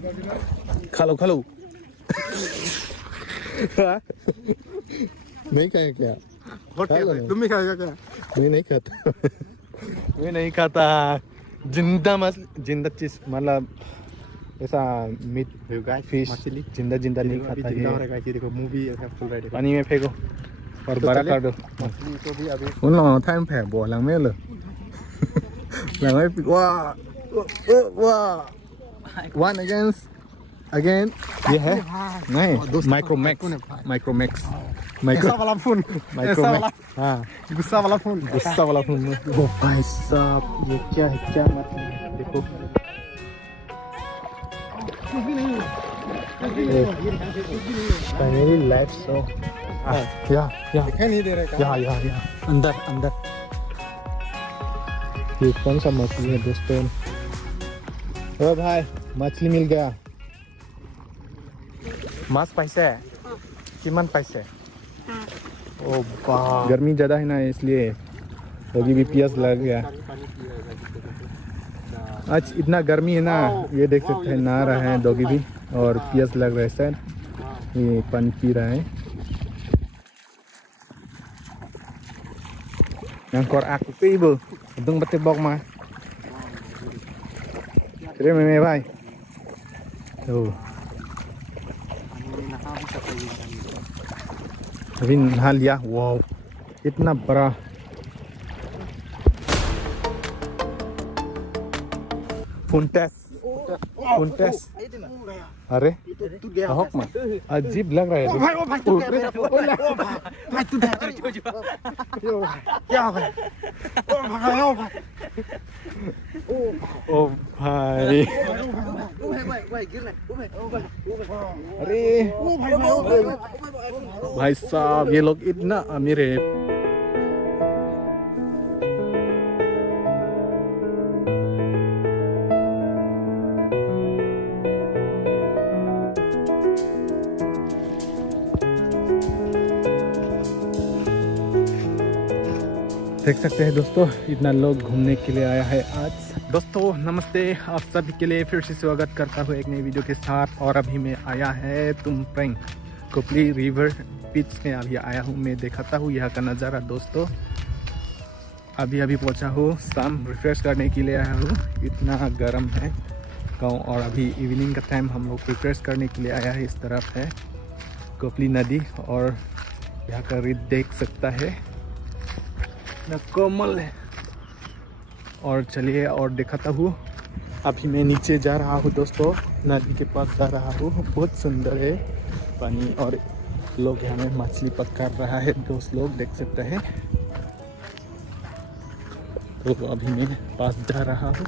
खा लो खा लो। नहीं खाए क्या? तुम भी खाएगा क्या? मैं नहीं खाता। मैं नहीं खाता जिंदा मछली, जिंदा चीज मतलब ऐसा मीट फिश मछली जिंदा जिंदा नहीं खाता जिंदा हो है। रहा है। देखो मुंह भी ऐसा खुल रहा है। पानी में फेंको और तो बड़ा चले? कर दो। मछली को भी अभी उन लोगों ने टाइम फेंक बोला में ले। लगा वाह वाह वन अगेन ये है नहीं माइक्रोमैक्स ऐसा वाला फोन, ऐसा वाला हाँ गुस्सा वाला फोन। गुस्सा वाला फोन। वो भाई साहब ये क्या है, क्या मतलब देखो फाइनली लाइफ शो या दिखाई नहीं दे रहा है। या अंदर अंदर। ये कौन सा मछली है दोस्तों? ओ भाई मछली मिल गया। मास पैसे है किमान पैसे? ओ वाह गर्मी ज़्यादा है ना इसलिए होगी भी प्यास लग गया। आज इतना गर्मी है ना, ये देख सकते हैं नहा रहा है डॉगी भी और प्यास लग रहा है शायद ये पानी पी रहा है। Yang kor aku pi bu, dung bete bok ma. Terima kasih bhai. Tuh. अभी नहा लिया। वाओ इतना बड़ा फुंटेस फुंटेस। अरे हक मा अजीब लग रहा है। भाई क्या हो गया? ओ भाई अरे भाई साहब ये लोग इतना अमीर है। देख सकते हैं दोस्तों इतना लोग घूमने के लिए आया है आज। दोस्तों नमस्ते, आप सभी के लिए फिर से स्वागत करता हूँ एक नई वीडियो के साथ। और अभी मैं आया है तुमप्रेंग कोपली रिवर बीच में अभी आया हूँ। मैं दिखाता हूँ यहाँ का नज़ारा दोस्तों। अभी अभी पहुँचा हूँ, शाम रिफ्रेश करने के लिए आया हूँ। इतना गर्म है गाँव और अभी इवनिंग का टाइम हम लोग रिफ्रेश करने के लिए आया है। इस तरफ है कोपली नदी और यहाँ का रेत देख सकता है न कोमल है। और चलिए और दिखाता हूँ। अभी मैं नीचे जा रहा हूँ दोस्तों, नदी के पास जा रहा हूँ। बहुत सुंदर है पानी और लोग यहाँ में मछली पकड़ रहा है। दोस्त लोग देख सकते हैं। तो अभी मैं पास जा रहा हूँ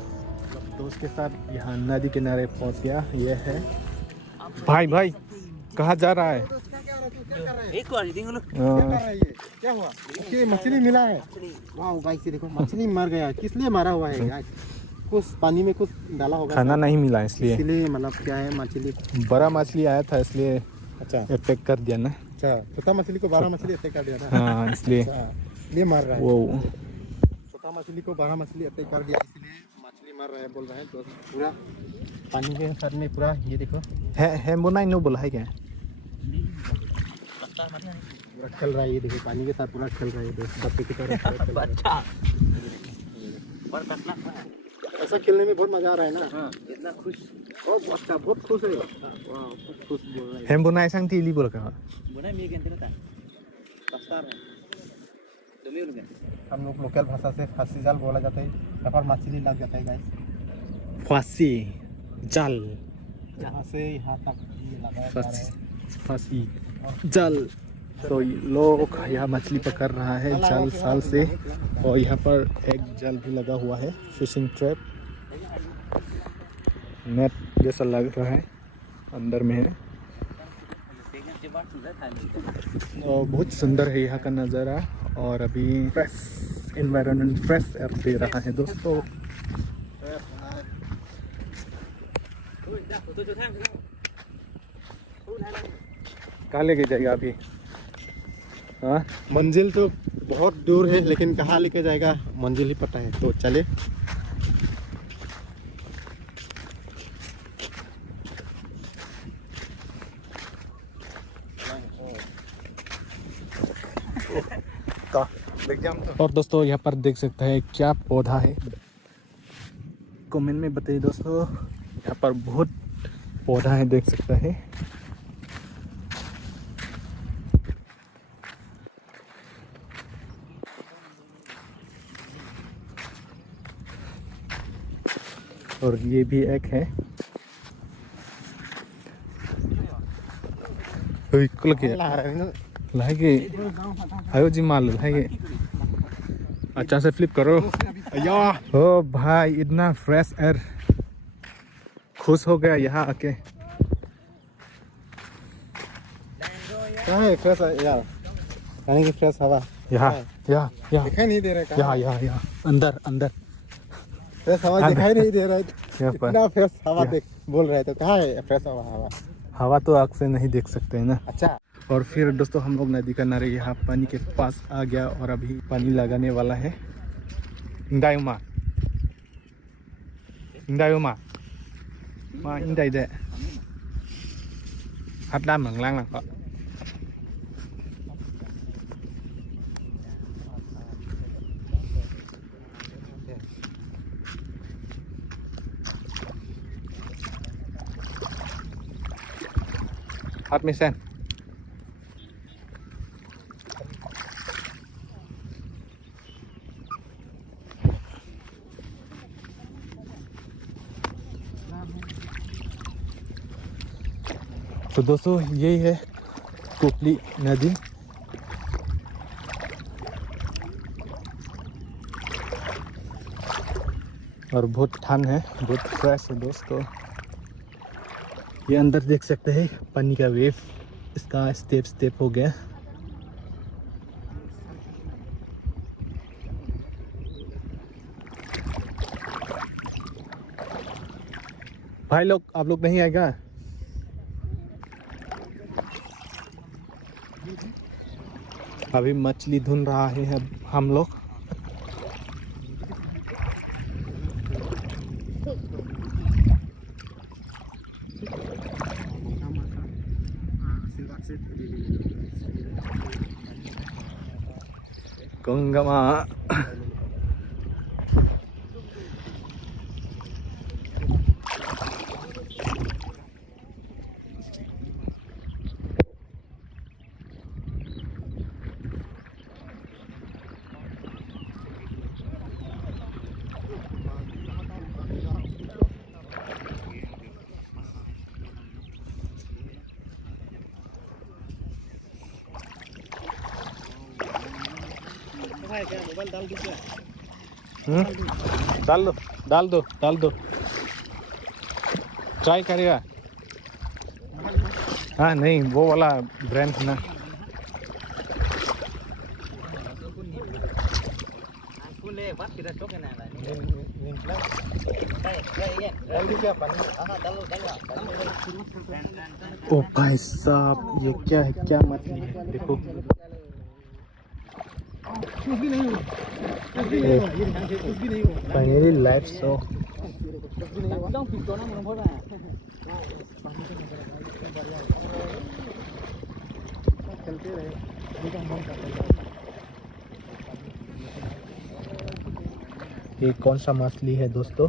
दोस्त के साथ। यहाँ नदी किनारे पहुँच गया। ये है भाई भाई कहाँ जा रहा है? क्या हुआ? ये मछली मिला है। वाह गाइस देखो मछली मर गया। किस लिए मारा हुआ है गाइस? कुछ पानी में कुछ डाला होगा, खाना नहीं मिला इसलिए मतलब क्या है मछली बड़ा मछली आया था इसलिए अच्छा अटैक कर दिया ना। अच्छा छोटा मछली को 12 मछली अटैक कर दिया ना। हाँ इसलिए मार रहा है वो छोटा मछली को 12 मछली अटैक कर दिया इसलिए मछली मर रहा है बोल रहा है। तो पूरा पानी के साथ में पूरा ये देखो है बोना नो बोला है क्या? पूरा खेल रहा है। ये देखो पानी के साथ पूरा खेल रहा है बच्चे की तरह। अच्छा ऐसा खेलने में बहुत मजा आ रहा है ना। इतना खुश और बच्चा बहुत खुश है। बहुत खुश बोल रहा है। हम बोना संग तीली बोल का बोना मी केंद्र था पस्तार है। हम लोग लोकल भाषा से फांसी जाल बोला जाता है। यहाँ पर मछली लग जाता है गाइस। फांसी जाल, यहाँ से यहाँ तक ये लगाया जा रहा है फांसी जाल। तो लोग यहाँ मछली पकड़ रहा है जाल साल से। और यहाँ पर एक जाल भी लगा हुआ है, फिशिंग ट्रैप नेट जैसा लग रहा है अंदर में है। और बहुत सुंदर है यहाँ का नज़ारा। और अभी फ्रेश एनवायरनमेंट फ्रेश एयर दे रहा है दोस्तों। कहाँ लेके जाएगा अभी? हाँ मंजिल तो बहुत दूर है लेकिन कहाँ लेके जाएगा मंजिल ही पता है। तो चले और दोस्तों यहाँ पर देख सकते हैं क्या पौधा है, कमेंट में बताइए दोस्तों। यहाँ पर बहुत पौधा है, देख सकते हैं। और ये भी एक है। लाएगे आयो जी माल लाएगे। अच्छा से फ्लिप करो। ओ भाई इतना फ्रेश एयर, खुश हो गया यहाँ आके। कहाँ है फ्रेश यार, कहीं की फ्रेश हवा? यहाँ यहाँ यहाँ दिखाई नहीं दे रहा है। यहाँ अंदर अंदर फ्रेश हवा दिखाई नहीं दे रहा है। यहाँ पर इतना फ्रेश हवा देख बोल रहे तो कहाँ है फ्रेश हवा? हवा तो आँख से नहीं देख सकते हैं ना। अच्छा। और फिर दोस्तों हम लोग नदी का किनारे यहाँ पानी के पास आ गया और अभी पानी लगाने वाला है। इंदायुमा इंदायुमा मा इंदाई दे हाथ लाम हंगलांग लांग हाथ में सैन। तो दोस्तों यही है कोपली नदी। और बहुत ठंड है, बहुत फ्रेश है दोस्तों। ये अंदर देख सकते हैं पानी का वेव, इसका स्टेप स्टेप हो गया। भाई लोग आप लोग नहीं आएगा? अभी मछली धुन रहा है हम लोग। गंगमा डाल दो डाल दो डाल दो, ट्राई करेगा। हाँ नहीं वो वाला ब्रांड है ना। ओ भाई साहब ये क्या है, क्या मछली है देखो। Finally live show. ये कौन सा मछली है दोस्तों,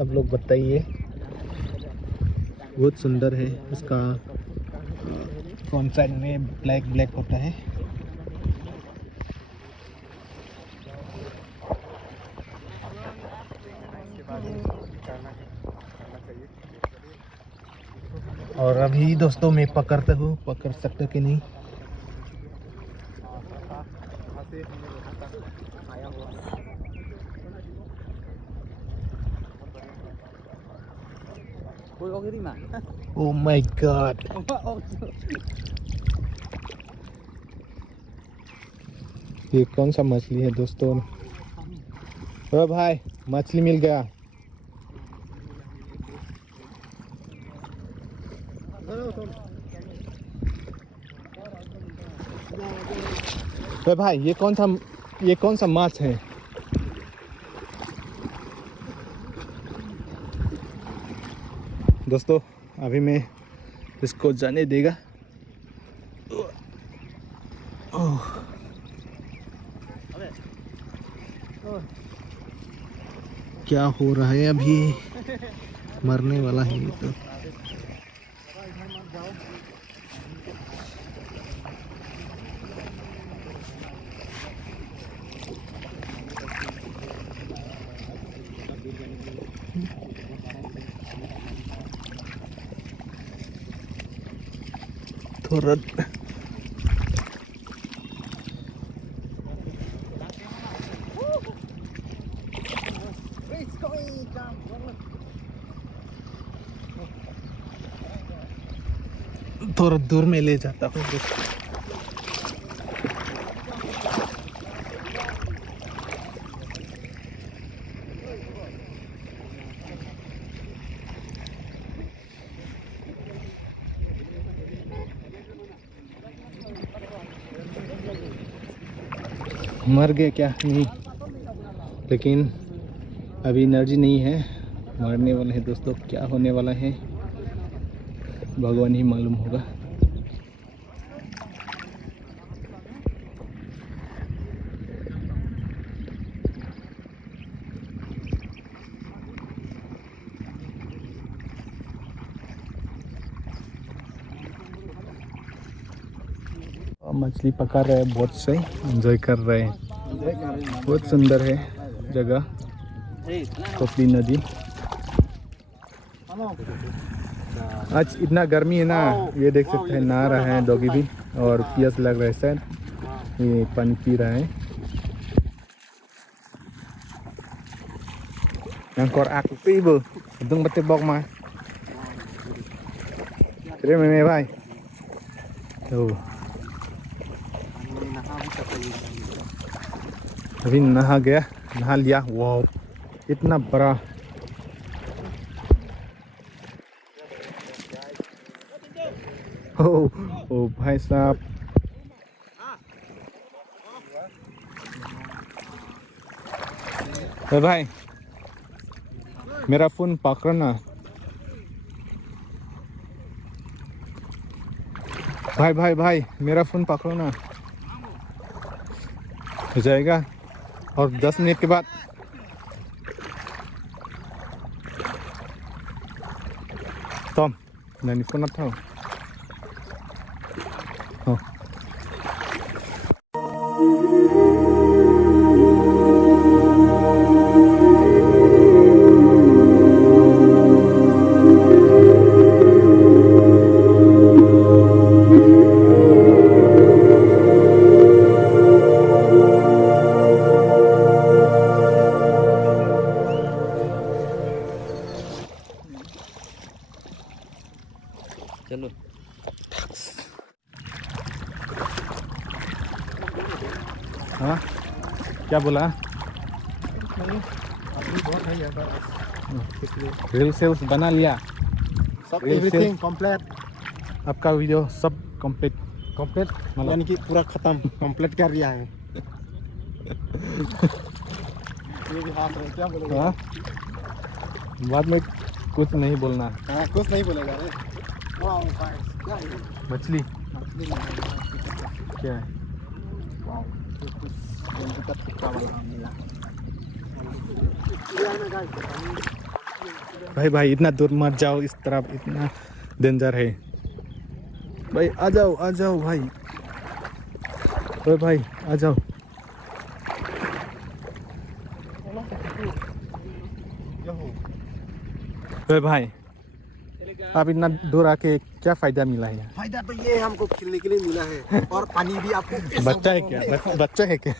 आप लोग बताइए। बहुत सुंदर है, इसका फ्रंट साइड में ब्लैक ब्लैक होता है। और अभी दोस्तों मैं पकड़ता हूँ, पकड़ सकते कि नहीं। Oh my God! ये कौन सा मछली है दोस्तों? ओ भाई मछली मिल गया। ओ भाई ये कौन सा माछ है? दोस्तों अभी मैं इसको जाने देगा। क्या हो रहा है अभी, मरने वाला है ये तो। थोड़ा थोड़ा दूर में ले जाता हूँ। मर गए क्या नहीं, लेकिन अभी एनर्जी नहीं है, मरने वाले हैं दोस्तों। क्या होने वाला है भगवान ही मालूम होगा। मछली पका रहे हैं, बहुत सही एंजॉय कर रहे हैं। बहुत सुंदर है जगह, कोपली नदी। आज इतना गर्मी है ना, ये देख सकते हैं नहा रहा है डॉगी भी, और प्यास लग रहा है शायद, ये पानी पी रहा है। Yang kor aku ibu, untung bete bok mah. Terima kasih bhai. Tuh. अभी नहा गया, नहा लिया। वाह इतना बड़ा, ओ भाई साहब। भाई मेरा फोन पकड़ना भाई, भाई भाई मेरा फोन पकड़ो ना, हो जाएगा। और 10 मिनट के बाद Tom, nanti pun tahu. Oh. चलो हाँ क्या बोला? रील सेल्स बना लिया, सब Real एवरीथिंग कंप्लीट। आपका वीडियो सब कंप्लीट कंप्लीट यानी कि पूरा खत्म, कंप्लीट कर दिया है। ये भी हाथ में क्या बोलेगा? हाँ बाद में कुछ नहीं बोलना। हाँ कुछ नहीं बोलेगा रे। वाओ गाइस, क्या है? मछली मछली क्या है? वाओ कुछ जल्दी का टुकड़ा वाला मिला। भाई भाई इतना दूर मत जाओ, इस तरफ इतना डेंजर है भाई। आ जाओ भाई, ओए भाई आ जाओ। ओए भाई आप इतना दूर आके क्या फायदा मिला है? फायदा तो ये हमको खेलने के लिए मिला है और पानी भी आपको। बच्चा है क्या? बच्चा है क्या?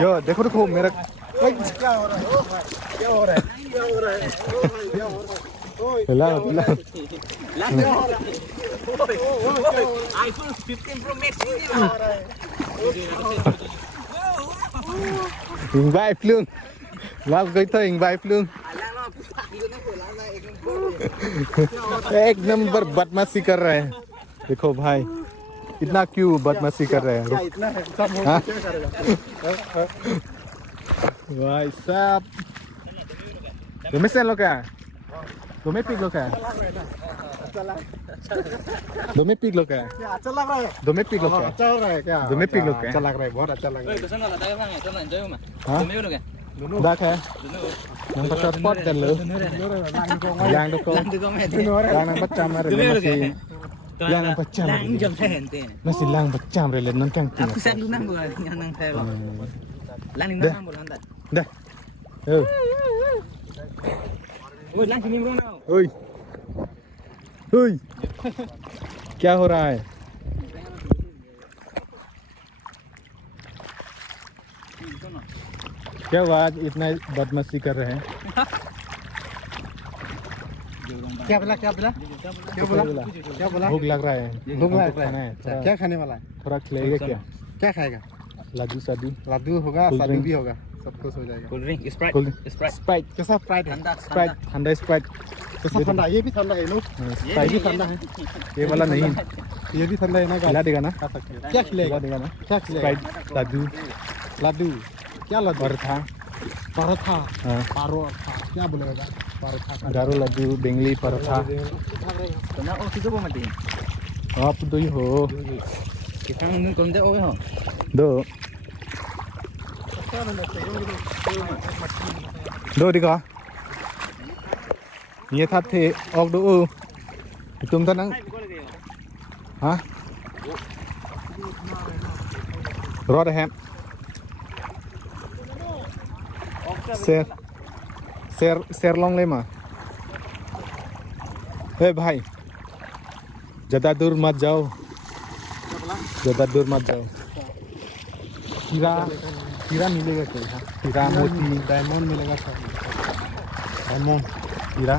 यो देखो देखो मेरा क्या हो रहा है? ओ भाई क्या हो रहा है? क्या हो रहा है? ओ भाई क्या हो रहा है? ओए हिला iPhone 15 Pro Max Hình vai phương Lao gửi thôi hình vai phương एक नंबर बदमाशी कर रहे हैं। देखो भाई इतना क्यों बदमाशी कर रहे हैं? इतना है सब हो हाँ? क्या करेगा? भाई साहब तुम्हें से लो क्या? तुम्हें पी लो क्या? चला दो में पिग लोग है क्या अच्छा लग रहा है दो में पिग लोग है अच्छा लग रहा है क्या दो में पिग लोग है अच्छा लग रहा है बहुत अच्छा लग रहा है Oi, kesan lah, tayo bang, kesan lah, enjoy mah. Hah? Tumayo na kaya.ได้แค่ยังประชดปอดกันเลยยางทุกคน Lang tu kau meh. ยางนางประจำอะไรมาสิยางนางประจำ Lang jam saya hente. มาสิล่างประจำเลยนั่นแกงกิน Aku sang lunang bukan yang nang saya. Lang ni nang bukan anda. ได้เออ Oi, lang sini bro now. เฮ้ยเฮ้ย क्या हो रहा है क्या हुआ आज इतना बदमाशी कर रहे हैं क्या बोला क्या बोला क्या बोला क्या बोला भूख लग रहा है भूख लग हमको रहा खाना है है अच्छा, क्या खाने वाला है थोड़ा खिलाइएगा क्या क्या खाएगा लड्डू शादी लड्डू होगा Cool सादू drink. भी होगा सब कुछ हो जाएगा Cool drink, Sprite. Cool. Sprite. Sprite कैसा फ्राइड है Anda, स्प्राइट ठंडा स्प्राइट कैसा ठंडा ये भी ठंडा है लोग स्प्राइट भी ठंडा है ये वाला नहीं ये भी ठंडा है ना खिला देगा ना खा सकते हैं क्या खिलाएगा खिला देगा ना क्या खिलाएगा स्प्राइट लड्डू लड्डू क्या लड्डू पराठा पराठा हाँ परोठा क्या बोलेगा पराठा गारो Laddu Bengali paratha Kena oh kita apa mati? आप दो ही हो Kita nunggu konde oh ho. दो दो दिखा ये था थे और दो तुम तो नंग हाँ रॉड है शेर शेर शेर लॉन्ग ले मा हे भाई ज़्यादा दूर मत जाओ ज़्यादा दूर मत जाओ हीरा हीरा मिलेगा क्या यहाँ हीरा मोती डायमंड मिलेगा सब डायमंड हीरा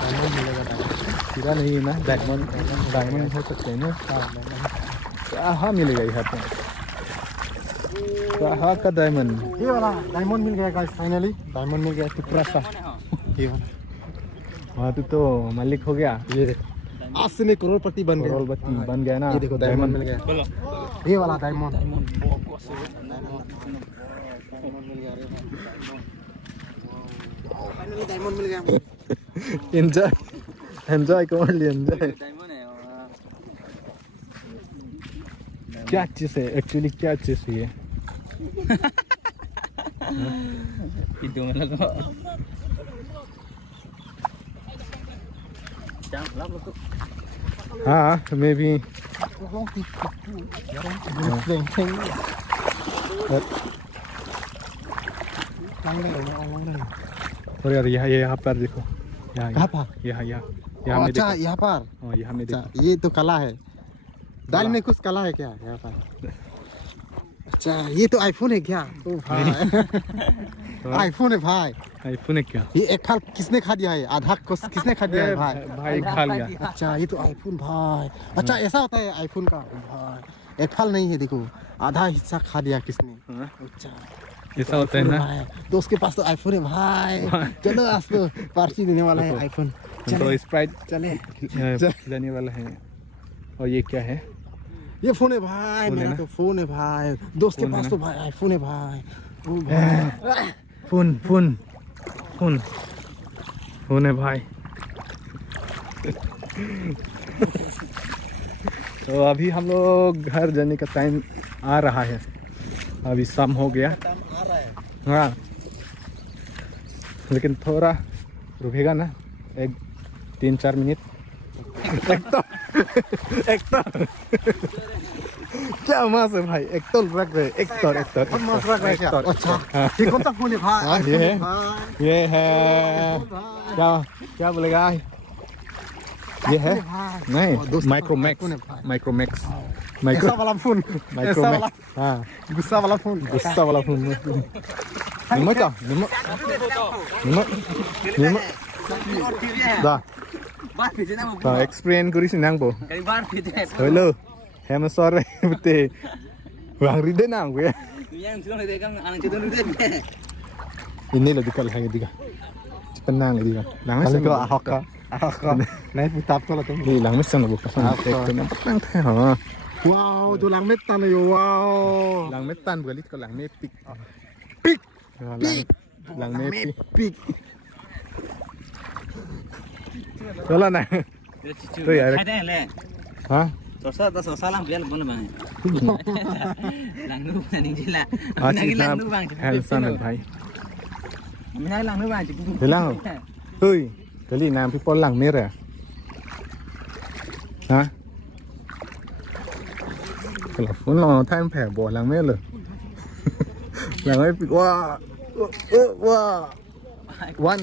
डायमंड मिलेगा डायमंड हीरा नहीं है ना डायमंड डायमंड हो सकते हैं ना कहाँ मिलेगा यहाँ पे कहाँ का डायमंड ये वाला डायमंड मिल गया गाइस फाइनली डायमंड मिल गया टुकड़ा सा ये वाला हाँ तो मालिक हो गया ये देखो आज से मैं करोड़पति बन गया करोड़पति बन गया ना ये देखो डायमंड मिल गया Belum. ये वाला डायमंड फाइनली डायमंड मिल गया एंजॉय एंजॉय कौन एंजॉय Diamond ya. क्या चीज़ है एक्चुअली क्या चीज़ है ये Hidung lah kau. Jangan lah tu. हाँ मैं भी और यार यहाँ पर देखो कहाँ पर यहाँ यहाँ यहाँ में अच्छा देखो यहाँ पर हाँ यहाँ में देखो अच्छा ये तो कला है दाल में कुछ कला है क्या यहाँ पर अच्छा ये तो आईफोन है क्या ओ भाई आईफोन है भाई आईफोन है क्या ये एक फल किसने खा दिया है आधा को किसने खा दिया है भाई भाई खा लिया अच्छा ये तो आईफोन भाई अच्छा ऐसा होता है आईफोन का भाई एक फल नहीं है देखो आधा हिस्सा खा दिया किसने हाँ, अच्छा ऐसा होता है ना भाई तो उसके पास तो आईफोन है भाई चलो आज तो पार्टी देने वाला है आईफोन तो स्प्राइट चले खिलाने वाला है और ये क्या है ये फोन है भाई फोन है मेरा ना? तो फोन है भाई दोस्त के फोन है पास ना? तो भाई आईफोन है भाई ओ भाई फोन फोन फोन फोन है भाई तो अभी हम लोग घर जाने का टाइम आ रहा है अभी शाम हो गया हाँ लेकिन थोड़ा रुकेगा ना एक 3-4 मिनट एक तो क्या मस्त है भाई एक तो रख रहे एक तो बहुत मस्त लग रहा है क्या अच्छा हाँ। ये कौन सा फोन है भाई हाँ, ये है। भाई ये है क्या क्या बोलेगा ये है भाई नहीं माइक्रोमैक्स iPhone है भाई। माइक्रोमैक्स ऐसा माइक्रो वाला फोन ऐसा वाला माइक्रोमैक्स हाँ गुस्सा वाला फोन गुस्सा वाला फोन निमक का निमक दा Bah, pijat nama. दा एक्सप्लेन करी सिनांग बो Kali bar pijat. हेलो हम सॉरी बते वांग रिदे ना gue Yang sudah degang anak cucu dulu. ini lo dikal lagi diga tenang lagi diga lang kali sen ko ahok ka नहीं पुताप को ला तुम ni lang sen lo bukan Ahok ka. tenang tenang teh ha वाओ जो लांग में ताने यो वाओ lang metan bukan ko lang mepik पिक lang mepik पिक wala na तो यार खाते हैं ले हाँ तो salam biar boleh bang langnu bang jila आज इतना हैंडसम है भाई mina langnu bang hilang hui kali nam people lang mir à hả kalau pun lo thay phẻ bỏ lang mir rồi lang ấy wow wow one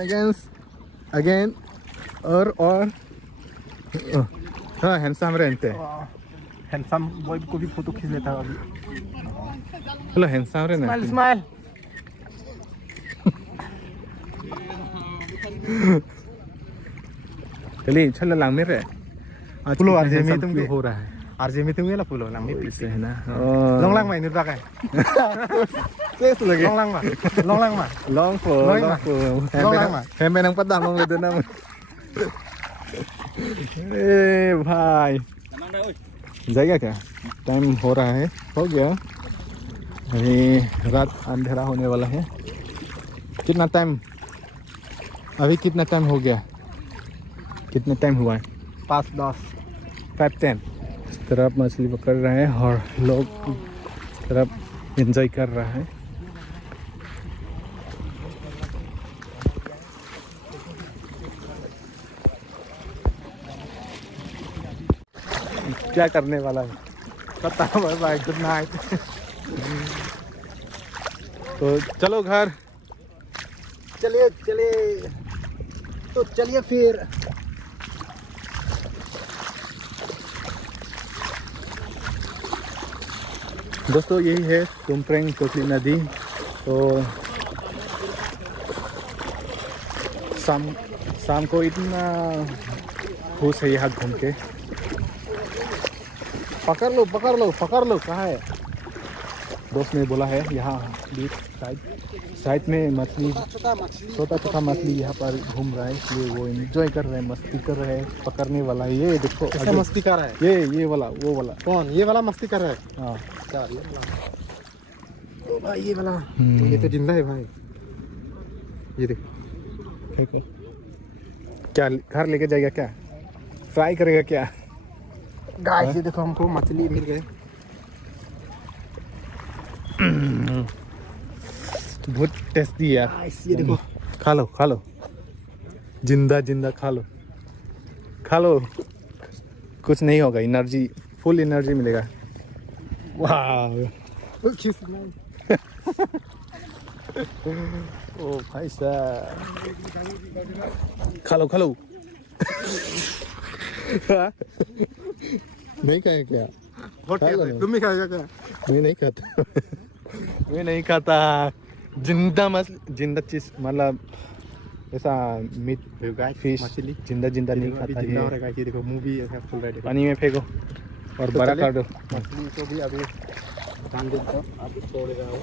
again or हाँ handsome रहते handsome boy को भी photo खींच लेता है अभी hello handsome रहना smile smile चलिए चल lang mir है आज पुलो कितना आरजे में handsome तुम क्यों हो रहा है आरजे में तुम ये ला पुलो लंग में इससे है ना लॉन्ग लंग में निर्दा का Yes lagi. लॉन्ग लंग में लॉन्ग लंग में Long for Long long mà. for. Long lắm mà. Em bên đang bắt đam không lên đến năm. Ê भाई. जाएगा क्या? टाइम हो रहा है. हो गया. अभी रात अंधेरा होने वाला है. कितना टाइम? अभी कितना टाइम हो गया? कितना टाइम हुआ है? 5-10 5-10. इस तरफ मछली पकड़ रहे हैं और लोग इस तरफ एंजॉय कर रहा है. क्या करने वाला है पता है भाई. Good night. तो चलो घर. चलिए चलिए तो चलिए फिर दोस्तों यही है तुमप्रेंग कोटली नदी. तो शाम को इतना खुश है यहाँ घूम के. पकड़ लो कहाँ है? दोस्त ने बोला है यहाँ बीच साइड में मछली छोटा मछली यहाँ पर घूम रहा है, इसलिए वो एंजॉय कर रहे हैं, मस्ती कर रहे हैं. पकड़ने वाला है ये देखो. कैसा मस्ती कर रहा है ये वाला वो वाला. कौन ये वाला मस्ती कर रहा है? हाँ ओ भाई ये वाला ये तो जिंदा है भाई. ये देखो ठीक है. क्या घर लेके जाएगा क्या? फ्राई करेगा क्या? गाइस ये देखो हमको मछली मिल गए. बहुत टेस्टी है यार. गाइस ये देखो खा लो जिंदा खा लो. कुछ नहीं होगा. एनर्जी फुल एनर्जी मिलेगा. वाह ओ भाई साहब खा लो. नहीं खाए क्या? तुम भी खाएगा क्या? मैं नहीं खाता जिंदा चीज मतलब ऐसा मीट फिश मछली जिंदा नहीं खाता. जिंदा हो ये रहा है. ये देखो मूवी ऐसा फुल रेडी. पानी में फेंको और तो बड़ा चले? कर दो. मछली को भी अभी ध्यान देता हूँ. अभी छोड़ रहा हूँ.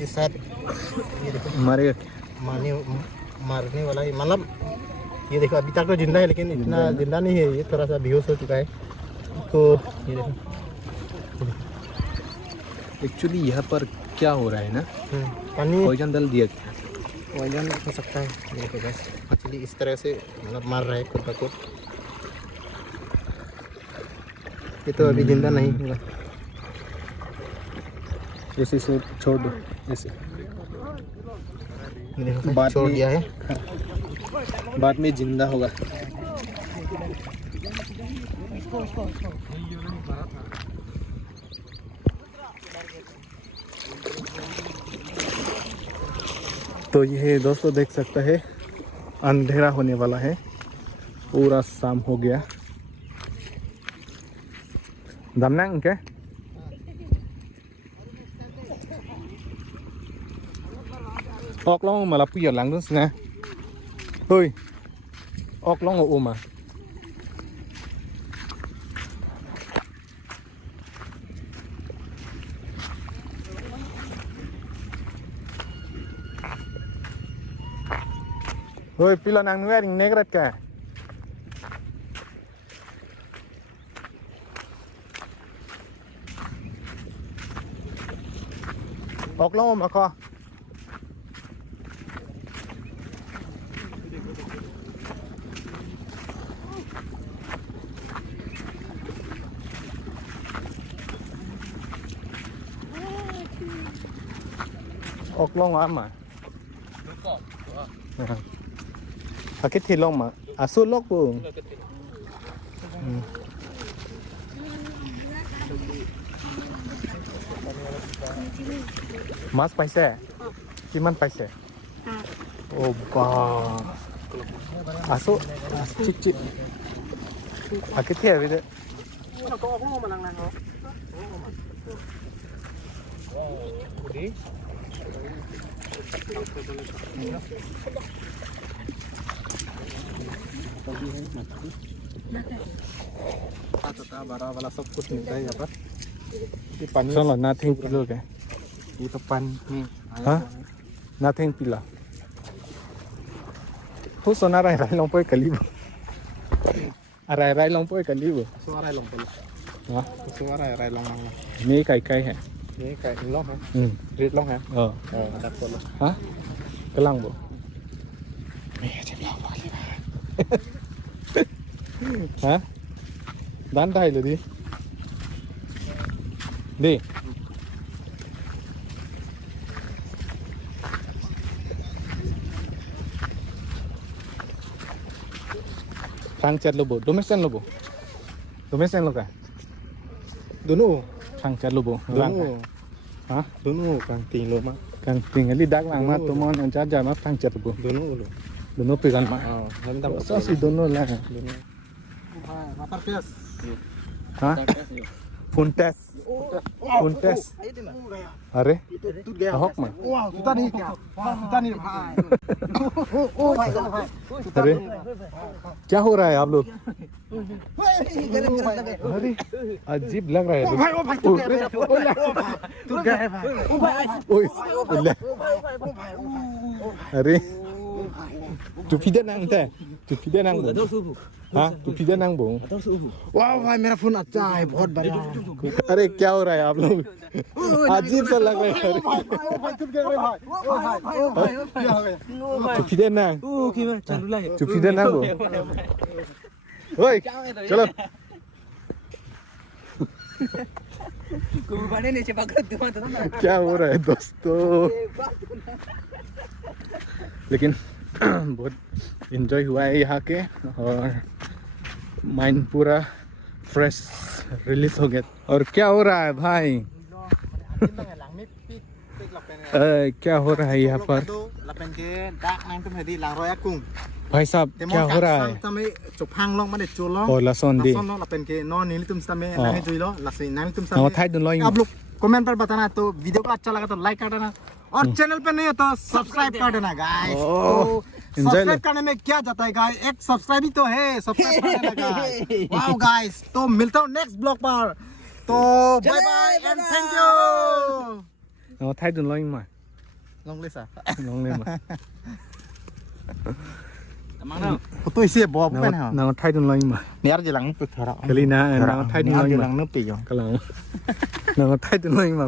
ये शायद ये देखो मारेगा. मारने वाला है. मतलब ये देखो अभी तक तो जिंदा है लेकिन इतना जिंदा नहीं है. ये थोड़ा सा बेहोश हो चुका है. तो ये देखो एक्चुअली यहाँ पर क्या हो रहा है ना, पानी पॉइजन डाल दिया. वजन हो सकता है. ये देखो बस मछली इस तरह से मतलब मार रहा है खुद को. ये तो अभी जिंदा नहीं होगा. ऐसे से छोड़ दो. ऐसे ये देखो बाद छोड़ में- दिया है. बाद में जिंदा होगा. तो ये दोस्तों देख सकते हैं अंधेरा होने वाला है. पूरा शाम हो गया. दमनंग क्याออก lông mà là bây giờ lắng đó nè. Ơi ออก lông của mà. Ơi pila nang nuôi đình negret cả. ออก lông mà co. ออกลองอ่ะมาอาคิดที่ลองมาสู้ลอกปูmas paisa kiman paisa oh bah aso cik cik akit ya bide bara वाला सब कुछ मिलता है यहाँ पर ये पानी चलो नथिंग पिलो के ये तो पानी हाँ nothing पिलाทุกส่วนอะไรไรลงไปกันลิบอะไรไรลงไปกันลิบ sốอะไรลงไปเลย ฮะ sốอะไรลงมา นี่ไก่ไก่แฮะ นี่ไก่ลงฮะ รีด ลงฮะ ดับ คนละ ฮะกำลังบ่ไม่เจ็บหรอกฮะด้านใดเลยดิดิทางจัดลบ่domesticลบ่domesticลกัน dono ทางจัดลบ่ dono ฮะ dono กลางตีนลงมา kan tinggal di dak lang mat tomon an jaja mat tang chat bu dono lo dono pegan ma हम तब so si dono la motor kes ha phun test अरे टूट गया हक में वाह टूटा नहीं क्या टूटा नहीं भाई ओ भाई अरे क्या हो रहा है आप लोग अरे अजीब लग रहा है ओ भाई टूट गया टूट गया है भाई ओ भाई ओए अरे तू पीछे नंग थे तू पीछे नंग हाँ तू पीछे नंग बो वाह भाई मेरा फोन अच्छा है बहुत बढ़िया अरे क्या हो रहा है आप लोग अजीब सा लग रहा है भाई टूट गया रे भाई ओ भाई क्या हो गया तू पीछे नंग Okay bang, jangan dulu ya. तू पीछे नंग बो ओए चलो Kububannya nih cepat ke teman-teman. क्या हो रहा है दोस्तों लेकिन बहुत एंजॉय हुआ है यहाँ के और माइंड पूरा फ्रेश रिलीज हो गया और क्या हो रहा है भाई क्या हो रहा है यहाँ पर भाई साहब क्या हो रहा है और लसन दी और थाई दुन लोइंग आप लोग कमेंट पर बताना तो वीडियो को अच्छा लगा तो लाइक कर देना और चैनल पे नहीं हो तो सब्सक्राइब कर देना गाइस तो सब्सक्राइब करने में क्या जाता है गाइस एक सब्सक्राइब ही तो है सब्सक्राइब कर देना गाइस वाओ गाइस तो मिलता हूँ नेक्स्ट ब्लॉग पर तो bye bye and thank you और थाई दुन लोइंग मा लॉन्ग ले सा लोंग ले मा तो इसे बहुतเป็นฮะ नाउ थाई दुन लोइंग मा เนี่ยจะหลังปึกเถอะ กะลีนะ नाउ थाई दुन लोइंग หลั मा งนึกปีอยู่ กะลังनाउ थाई दुन लोइंग मा